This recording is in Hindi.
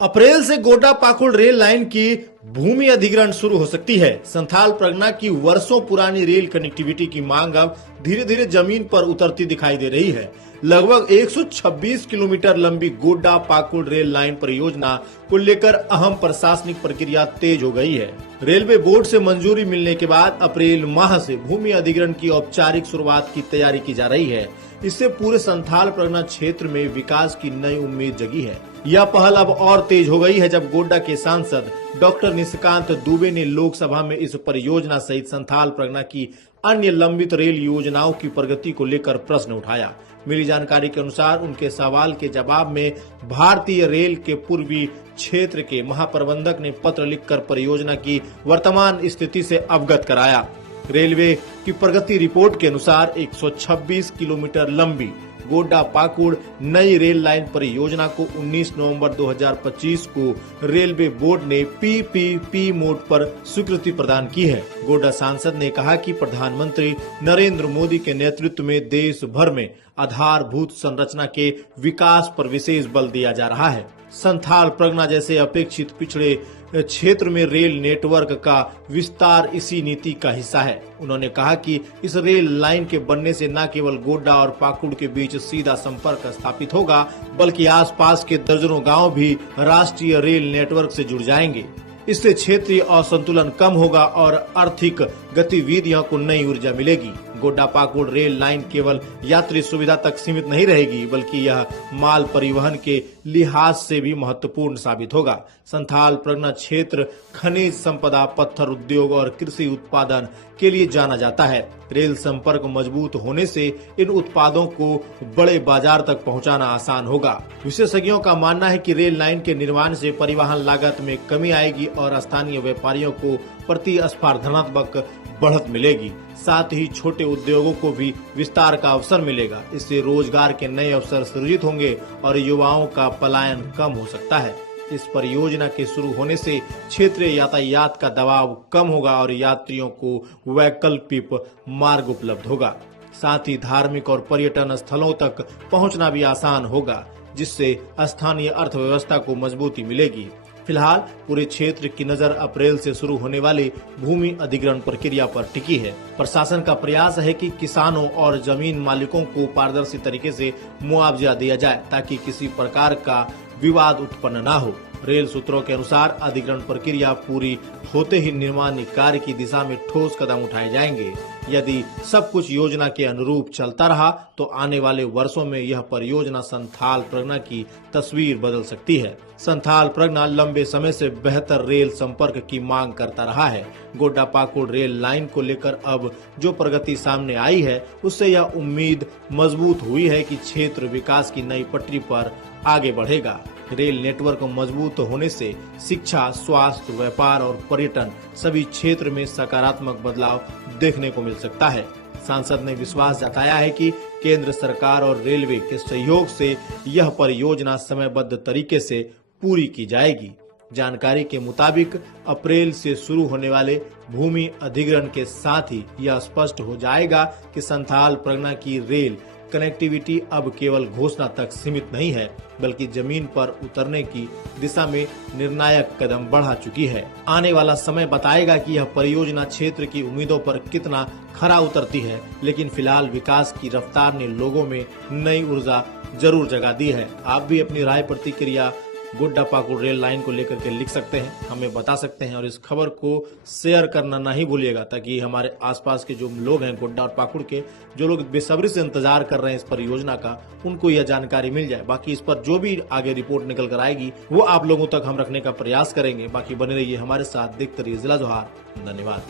अप्रैल से गोड्डा पाकुड़ रेल लाइन की भूमि अधिग्रहण शुरू हो सकती है। संथाल परगना की वर्षों पुरानी रेल कनेक्टिविटी की मांग अब धीरे धीरे जमीन पर उतरती दिखाई दे रही है। लगभग 126 किलोमीटर लंबी गोड्डा पाकुड़ रेल लाइन परियोजना को लेकर अहम प्रशासनिक प्रक्रिया तेज हो गई है। रेलवे बोर्ड से मंजूरी मिलने के बाद अप्रैल माह से भूमि अधिग्रहण की औपचारिक शुरुआत की तैयारी की जा रही है। इससे पूरे संथाल परगना क्षेत्र में विकास की नई उम्मीद जगी है। यह पहल अब और तेज हो गई है जब गोड्डा के सांसद डॉक्टर निशिकांत दुबे ने लोकसभा में इस परियोजना सहित संथाल परगना की अन्य लंबित रेल योजनाओं की प्रगति को लेकर प्रश्न उठाया। मिली जानकारी के अनुसार उनके सवाल के जवाब में भारतीय रेल के पूर्वी क्षेत्र के महाप्रबंधक ने पत्र लिखकर परियोजना की वर्तमान स्थिति से अवगत कराया। रेलवे की प्रगति रिपोर्ट के अनुसार 126 किलोमीटर लंबी गोड्डा पाकुड़ नई रेल लाइन परियोजना को 19 नवंबर 2025 को रेलवे बोर्ड ने पीपीपी मोड पर स्वीकृति प्रदान की है। गोड्डा सांसद ने कहा कि प्रधानमंत्री नरेंद्र मोदी के नेतृत्व में देश भर में आधारभूत संरचना के विकास पर विशेष बल दिया जा रहा है। संथाल परगना जैसे अपेक्षित पिछड़े क्षेत्र में रेल नेटवर्क का विस्तार इसी नीति का हिस्सा है। उन्होंने कहा कि इस रेल लाइन के बनने से न केवल गोड्डा और पाकुड़ के बीच सीधा संपर्क स्थापित होगा, बल्कि आसपास के दर्जनों गांव भी राष्ट्रीय रेल नेटवर्क से जुड़ जाएंगे। इससे क्षेत्रीय असंतुलन कम होगा और आर्थिक गतिविधियों को नई ऊर्जा मिलेगी। गोड्डा पाकुड़ रेल लाइन केवल यात्री सुविधा तक सीमित नहीं रहेगी, बल्कि यह माल परिवहन के लिहाज से भी महत्वपूर्ण साबित होगा। संथाल परगना क्षेत्र खनिज संपदा, पत्थर उद्योग और कृषि उत्पादन के लिए जाना जाता है। रेल संपर्क मजबूत होने से इन उत्पादों को बड़े बाजार तक पहुंचाना आसान होगा। विशेषज्ञों का मानना है कि रेल लाइन के निर्माण से परिवहन लागत में कमी आएगी और स्थानीय व्यापारियों को प्रतिस्पर्धात्मक बढ़त मिलेगी। साथ ही छोटे उद्योगों को भी विस्तार का अवसर मिलेगा। इससे रोजगार के नए अवसर सृजित होंगे और युवाओं का पलायन कम हो सकता है। इस परियोजना के शुरू होने से क्षेत्रीय यातायात का दबाव कम होगा और यात्रियों को वैकल्पिक मार्ग उपलब्ध होगा। साथ ही धार्मिक और पर्यटन स्थलों तक पहुंचना भी आसान होगा, जिससे स्थानीय अर्थव्यवस्था को मजबूती मिलेगी। फिलहाल पूरे क्षेत्र की नजर अप्रैल से शुरू होने वाली भूमि अधिग्रहण प्रक्रिया पर टिकी है। प्रशासन का प्रयास है कि किसानों और जमीन मालिकों को पारदर्शी तरीके से मुआवजा दिया जाए, ताकि किसी प्रकार का विवाद उत्पन्न न हो। रेल सूत्रों के अनुसार अधिग्रहण प्रक्रिया पूरी होते ही निर्माण कार्य की दिशा में ठोस कदम उठाए जाएंगे। यदि सब कुछ योजना के अनुरूप चलता रहा तो आने वाले वर्षों में यह परियोजना संथाल परगना की तस्वीर बदल सकती है। संथाल परगना लंबे समय से बेहतर रेल संपर्क की मांग करता रहा है। गोड्डा पाकुड़ रेल लाइन को लेकर अब जो प्रगति सामने आई है, उससे यह उम्मीद मजबूत हुई है कि क्षेत्र विकास की नई पटरी पर आगे बढ़ेगा। रेल नेटवर्क मजबूत होने से शिक्षा, स्वास्थ्य, व्यापार और पर्यटन सभी क्षेत्र में सकारात्मक बदलाव देखने को मिल सकता है। सांसद ने विश्वास जताया है कि केंद्र सरकार और रेलवे के सहयोग से यह परियोजना समयबद्ध तरीके से पूरी की जाएगी। जानकारी के मुताबिक अप्रैल से शुरू होने वाले भूमि अधिग्रहण के साथ ही यह स्पष्ट हो जाएगा कि संथाल परगना की रेल कनेक्टिविटी अब केवल घोषणा तक सीमित नहीं है, बल्कि जमीन पर उतरने की दिशा में निर्णायक कदम बढ़ा चुकी है। आने वाला समय बताएगा कि यह परियोजना क्षेत्र की उम्मीदों पर कितना खरा उतरती है, लेकिन फिलहाल विकास की रफ्तार ने लोगों में नई ऊर्जा जरूर जगा दी है। आप भी अपनी राय प्रतिक्रिया गोड्डा पाकुड़ रेल लाइन को लेकर के लिख सकते हैं, हमें बता सकते हैं और इस खबर को शेयर करना नहीं भूलिएगा, ताकि हमारे आसपास के जो लोग हैं गोड्डा और पाकुड़ के, जो लोग बेसब्री से इंतजार कर रहे हैं इस परियोजना का, उनको यह जानकारी मिल जाए। बाकी इस पर जो भी आगे रिपोर्ट निकल कर आएगी वो आप लोगों तक हम रखने का प्रयास करेंगे। बाकी बने रहिए हमारे साथ, देखते रहिए जिला जोहार। धन्यवाद।